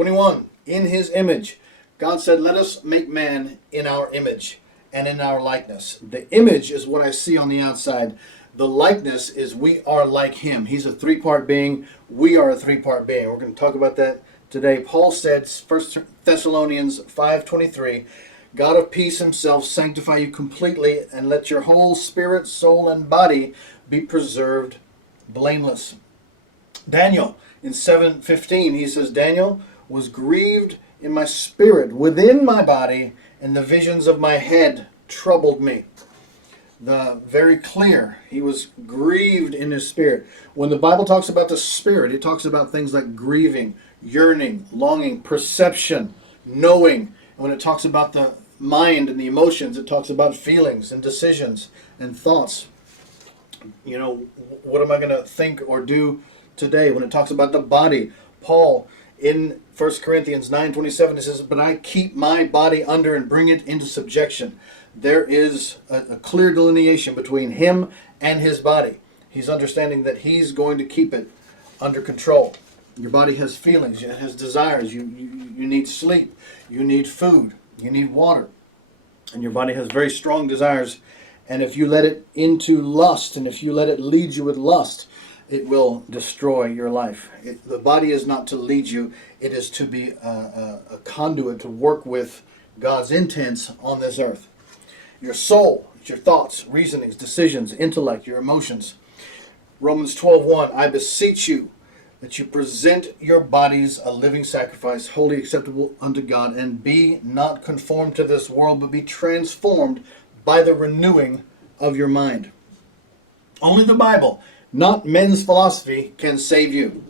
21, in his image. God said, let us make man in our image and in our likeness. The image is what I see on the outside. The likeness is we are like him. He's a three-part being. We are a three-part being. We're going to talk about that today. Paul said, 1 Thessalonians 5:23, God of peace himself sanctify you completely, and let your whole spirit, soul, and body be preserved blameless. Daniel, in 7:15, he says, Daniel was grieved in my spirit within my body, and the visions of my head troubled me. Very clear, he was grieved in his spirit. When the Bible talks about the spirit, it talks about things like grieving, yearning, longing, perception, knowing. And when it talks about the mind and the emotions, it talks about feelings and decisions and thoughts. You know, what am I going to think or do today? When it talks about the body, Paul in 1 Corinthians 9:27, it says, but I keep my body under and bring it into subjection. There is a clear delineation between him and his body. He's understanding that he's going to keep it under control. Your body has feelings, it has desires. You need sleep, you need food, you need water. And your body has very strong desires. And if you let it into lust, and if you let it lead you with lust, it will destroy your life. The body is not to lead you. It is to be a conduit to work with God's intents on this earth. Your soul, your thoughts, reasonings, decisions, intellect, your emotions. Romans 12:1, I beseech you that you present your bodies a living sacrifice, wholly acceptable unto God, and be not conformed to this world, but be transformed by the renewing of your mind. Only the Bible, not men's philosophy, can save you.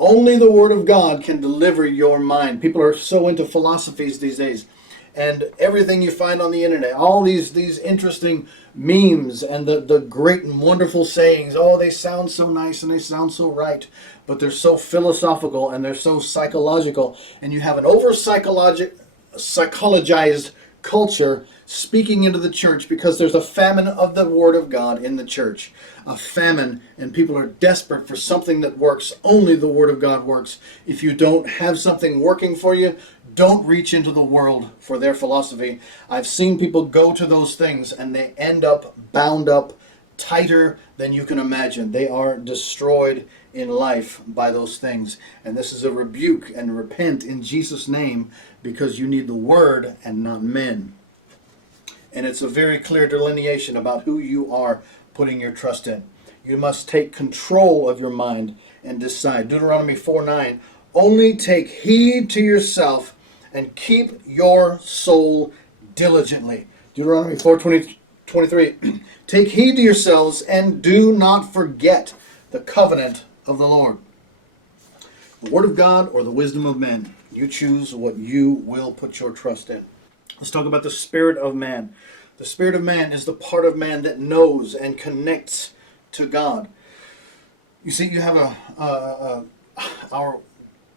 Only the Word of God can deliver your mind. People are so into philosophies these days. And everything you find on the internet, all these interesting memes and the great and wonderful sayings, oh, they sound so nice and they sound so right, but they're so philosophical and they're so psychological. And you have an psychologized culture speaking into the church because there's a famine of the Word of God in the church. A famine, and people are desperate for something that works. Only the Word of God works. If you don't have something working for you, don't reach into the world for their philosophy. I've seen people go to those things and they end up bound up tighter than you can imagine. They are destroyed in life by those things. And this is a rebuke, and repent in Jesus' name, because you need the Word and not men. And it's a very clear delineation about who you are putting your trust in. You must take control of your mind and decide. Deuteronomy 4:9, only take heed to yourself and keep your soul diligently. Deuteronomy 4:23, take heed to yourselves and do not forget the covenant of the Lord. The Word of God or the wisdom of men. You choose what you will put your trust in. Let's talk about the spirit of man. The spirit of man is the part of man that knows and connects to God. You see, you have our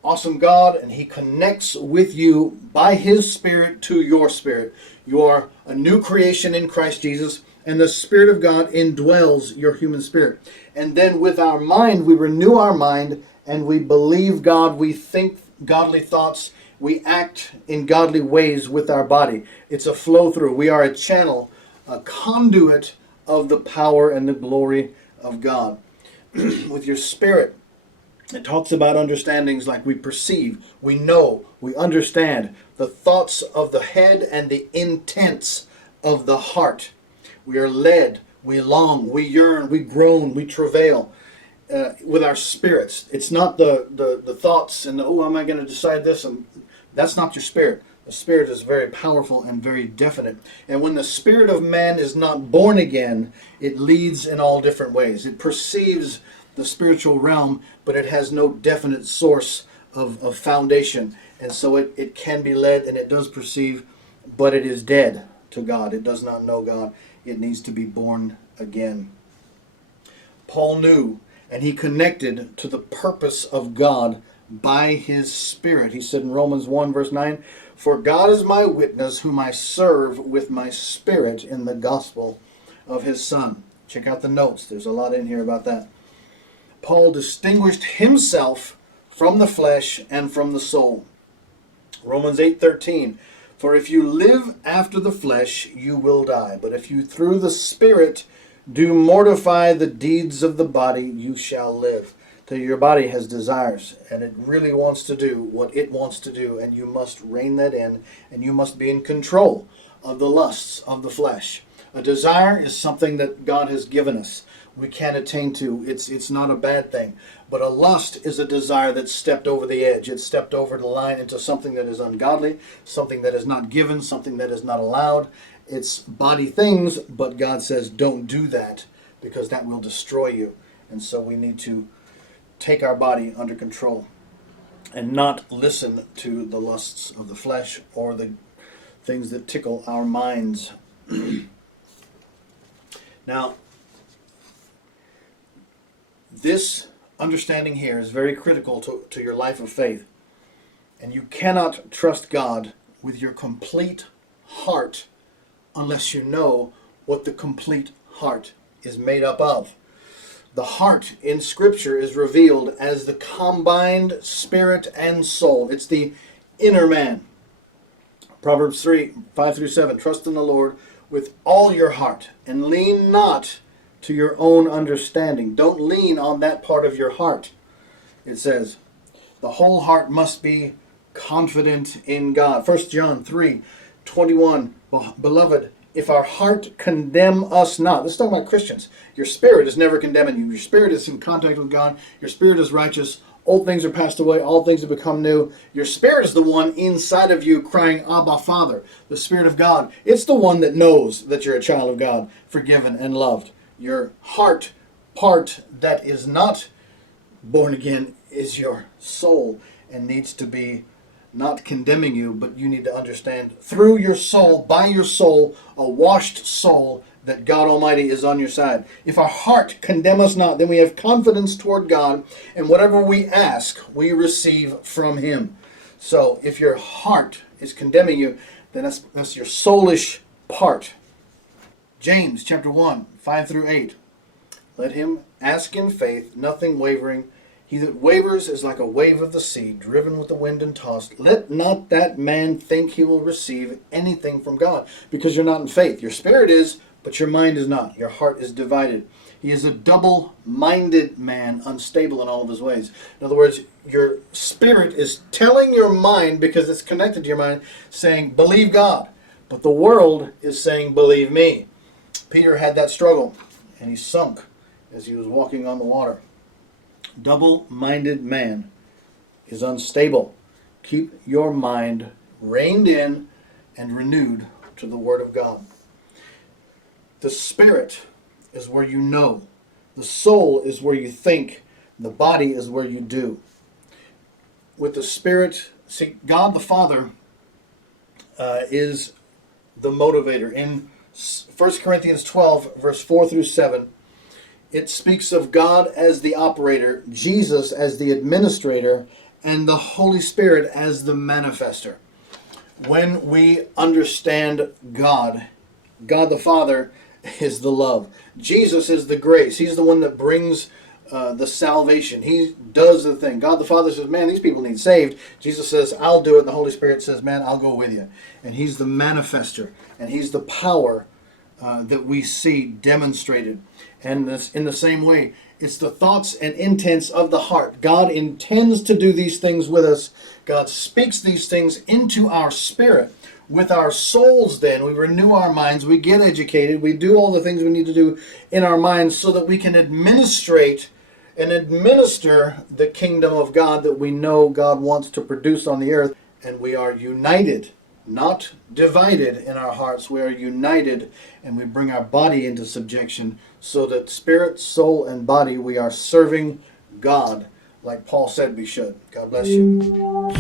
awesome God, and He connects with you by His Spirit to your spirit. You are a new creation in Christ Jesus, and the Spirit of God indwells your human spirit. And then with our mind, we renew our mind, and we believe God, we think godly thoughts, we act in godly ways with our body. It's a flow through. We are a channel, a conduit of the power and the glory of God. With your spirit, it talks about understandings like we perceive, we know, we understand the thoughts of the head and the intents of the heart. We are led, we long, we yearn, we groan, we travail with our spirits. It's not the thoughts and oh, am I going to decide this? And that's not your spirit. The spirit is very powerful and very definite. And when the spirit of man is not born again, it leads in all different ways. It perceives the spiritual realm, but it has no definite source of foundation. And so it can be led and it does perceive, but it is dead to God. It does not know God. It needs to be born again. Paul knew, and he connected to the purpose of God by his Spirit. He said in Romans 1 verse 9, for God is my witness, whom I serve with my spirit in the gospel of his Son. Check out the notes. There's a lot in here about that. Paul distinguished himself from the flesh and from the soul. Romans 8:13. For if you live after the flesh, you will die. But if you through the Spirit do mortify the deeds of the body, you shall live. So your body has desires, and it really wants to do what it wants to do, and you must rein that in, and you must be in control of the lusts of the flesh. A desire is something that God has given us. We can't attain to. It's not a bad thing. But a lust is a desire that's stepped over the edge. It's stepped over the line into something that is ungodly, something that is not given, something that is not allowed. It's body things, but God says don't do that because that will destroy you. And so we need to take our body under control and not listen to the lusts of the flesh or the things that tickle our minds. Now, this understanding here is very critical to your life of faith. And you cannot trust God with your complete heart unless you know what the complete heart is made up of. The heart in Scripture is revealed as the combined spirit and soul. It's the inner man. Proverbs 3:5-7. Trust in the Lord with all your heart and lean not to your own understanding. Don't lean on that part of your heart. It says, the whole heart must be confident in God. 1 John 3:21. Beloved, if our heart condemn us not. This is talking about Christians. Your spirit is never condemning you. Your spirit is in contact with God. Your spirit is righteous. Old things are passed away. All things have become new. Your spirit is the one inside of you crying, Abba, Father. The Spirit of God. It's the one that knows that you're a child of God, forgiven and loved. Your heart part that is not born again is your soul and needs to be not condemning you, but you need to understand through your soul, by your soul, a washed soul, that God Almighty is on your side. If our heart condemn us not, then we have confidence toward God, and whatever we ask, we receive from Him. So if your heart is condemning you, then that's your soulish part. James chapter 1:5-8. Let him ask in faith, nothing wavering. He that wavers is like a wave of the sea, driven with the wind and tossed. Let not that man think he will receive anything from God, because you're not in faith. Your spirit is, but your mind is not. Your heart is divided. He is a double-minded man, unstable in all of his ways. In other words, your spirit is telling your mind, because it's connected to your mind, saying, believe God. But the world is saying, believe me. Peter had that struggle, and he sunk as he was walking on the water. Double-minded man is unstable. Keep your mind reined in and renewed to the Word of God. The spirit is where you know. The soul is where you think. The body is where you do. With the spirit, see, God the Father is the motivator. In 1 Corinthians 12, verse 4-7, it speaks of God as the operator, Jesus as the administrator, and the Holy Spirit as the manifester. When we understand God, God the Father is the love. Jesus is the grace. He's the one that brings the salvation. He does the thing. God the Father says, man, these people need saved. Jesus says, I'll do it. And the Holy Spirit says, man, I'll go with you. And He's the manifester. And He's the power that we see demonstrated. And this, in the same way, it's the thoughts and intents of the heart. God intends to do these things with us. God speaks these things into our spirit. With our souls, then, we renew our minds, we get educated, we do all the things we need to do in our minds so that we can administrate and administer the kingdom of God that we know God wants to produce on the earth. And we are united, not divided in our hearts. We are united, and we bring our body into subjection so that spirit, soul, and body, we are serving God like Paul said we should. God bless you.